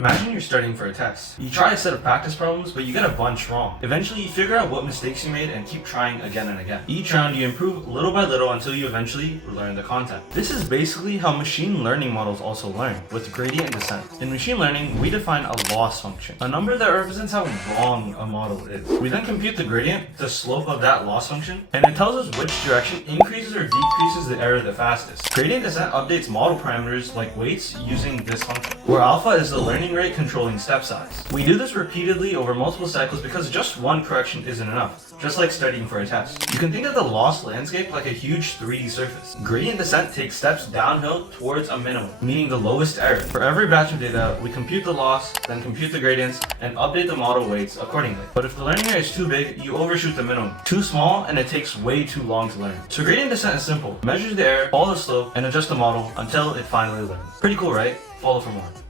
Imagine you're studying for a test. You try a set of practice problems, but you get a bunch wrong. Eventually, you figure out what mistakes you made and keep trying again and again. Each round, you improve little by little until you eventually learn the content. This is basically how machine learning models also learn, with gradient descent. In machine learning, we define a loss function, a number that represents how wrong a model is. We then compute the gradient, the slope of that loss function, and it tells us which direction increases or decreases the error the fastest. Gradient descent updates model parameters like weights using this function, where alpha is the learning rate controlling step size. We do this repeatedly over multiple cycles because just one correction isn't enough, just like studying for a test. You can think of the loss landscape like a huge 3D surface. Gradient descent takes steps downhill towards a minimum, meaning the lowest error. For every batch of data, we compute the loss, then compute the gradients, and update the model weights accordingly. But if the learning area is too big, you overshoot the minimum. Too small, and it takes way too long to learn. So gradient descent is simple. Measure the error, follow the slope, and adjust the model until it finally learns. Pretty cool, right? Follow for more.